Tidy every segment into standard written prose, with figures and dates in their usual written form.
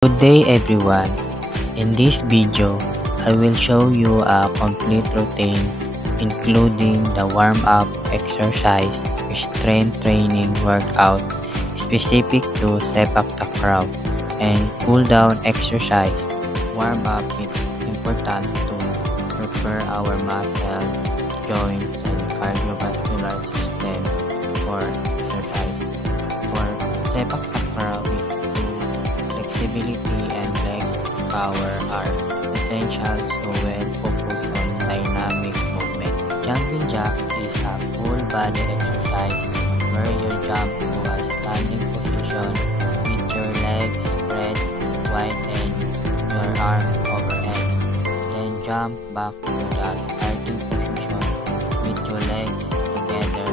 Good day everyone. In this video, I will show you a complete routine including the warm-up exercise, strength training workout specific to sepak takraw, and cool-down exercise. Warm-up is important to prepare our muscle, joint, and cardiovascular system for exercise. For sepak takraw, flexibility and leg power are essential, so well focus on dynamic movement. Jumping jack is a full body exercise where you jump to a standing position with your legs spread wide and your arm overhead. Then jump back to the starting position with your legs together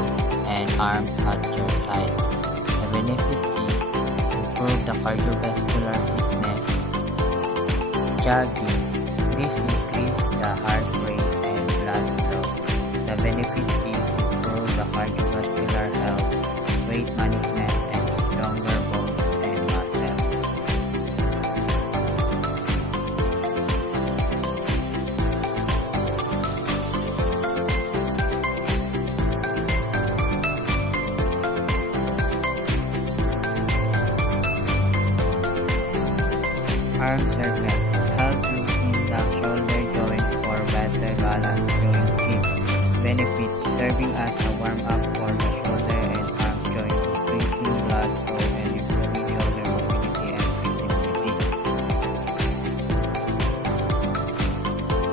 and arms at your side. The benefit is improve the cardiovascular fitness. Jogging. This increases the heart rate and blood flow. The benefit is improve the cardiovascular health, weight management, and stronger bones and muscle. Arm circle. Help loosen the shoulder joint for better balance during kick. Benefits. Serving as a warm-up for the shoulder and arm joint, increasing blood flow and improving shoulder mobility and flexibility.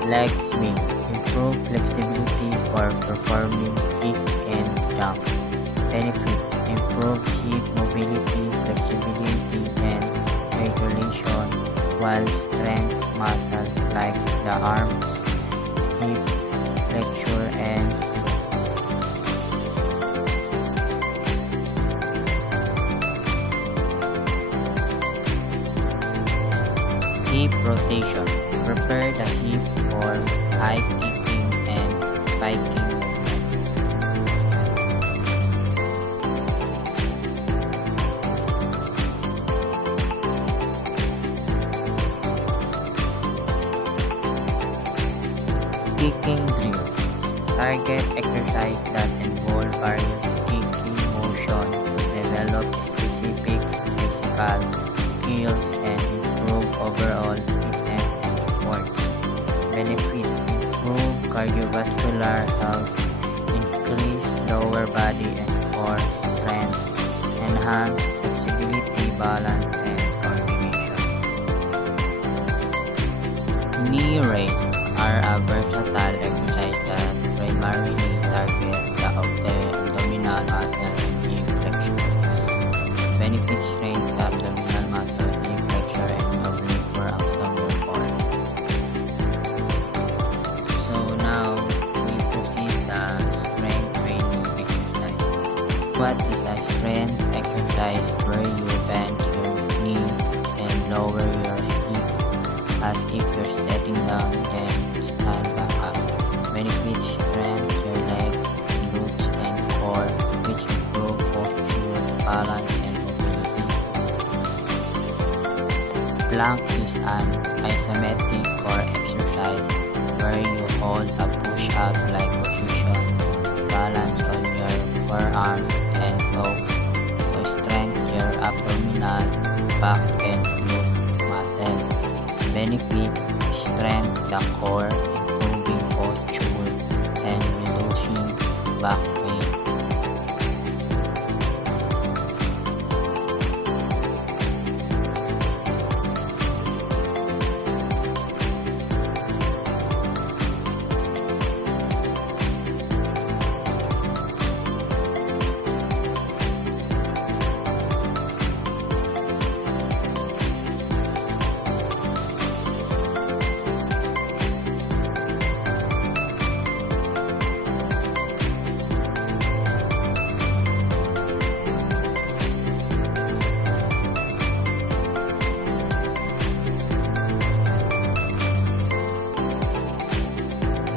Leg swing. Improve flexibility for performing kick and jump. Benefit. Improve hip mobility, flexibility, and regulation, while strength muscle like the arms, hip flexure, and hip rotation. Prepare the hip for high kicking and spiking movement. Kicking drill. Target exercise that involve various kicking motion to develop specific physical skills and improve overall fitness and sport. Benefit. Improve cardiovascular health, increase lower body and core strength, enhance flexibility, balance, and coordination. Knee raise are a versatile exercise that primarily target the abdominal muscle and hip flexure. Benefits strength the abdominal muscle, hip flexure, and oblique for a stronger core. So now we proceed the strength training exercise. What is a strength exercise where you bend your knees and lower your hip as if you're sitting down, then stand back up. Benefits strength your leg, glutes, and core, which improve posture, balance, and mobility. Plank is an isometric core exercise where you hold a push-up like position, balance on your forearm and toes to strengthen your abdominal, back, and glute muscle. Benefit strength the core, improving posture, and reducing back pain.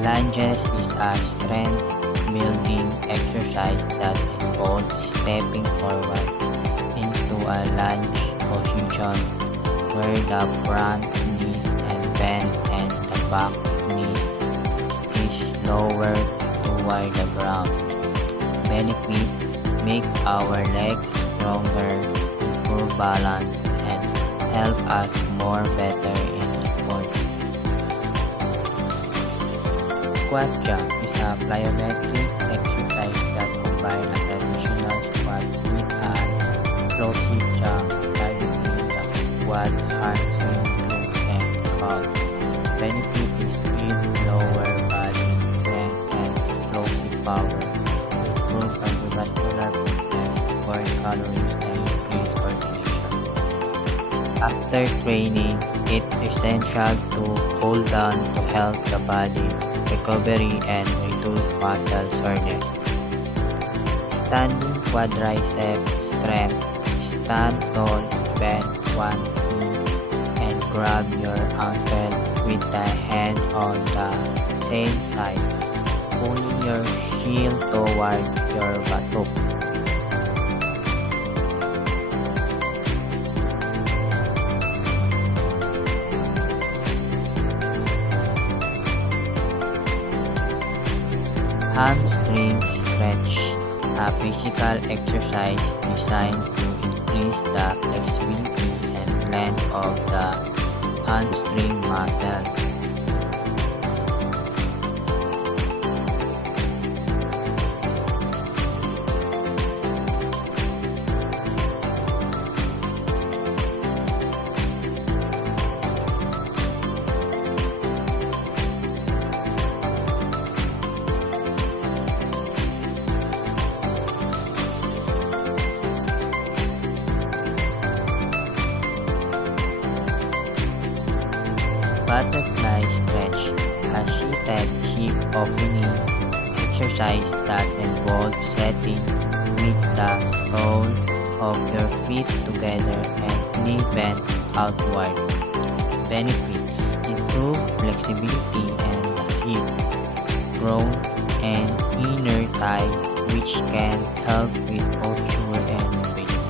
Lunges is a strength building exercise that involves stepping forward into a lunge position where the front knees and bend and the back knees is lowered toward the ground. Benefit: make our legs stronger, improve balance, and help us more better in sport. Squat jump is a plyometric exercise that combines a traditional squat with a explosive jump targeting the quad, hamstring, glutes, and quad. Benefit is speed, lower body strength, and explosive power. Improve cardiovascular fitness, burn calories, and increase coordination. After training, it's essential to cool down to help the body recovery and reduce muscle soreness. Standing quadricep strength. Stand tall, bend one knee, and grab your ankle with the hand on the same side, pulling your heel toward your buttock. Hamstring stretch, a physical exercise designed to increase the flexibility and length of the hamstring muscle. Butterfly stretch, a seated hip opening exercise that involves setting with the sole of your feet together and knee bent outward. Benefits: improve flexibility and the hip, groin, and inner thigh, which can help with posture and weight.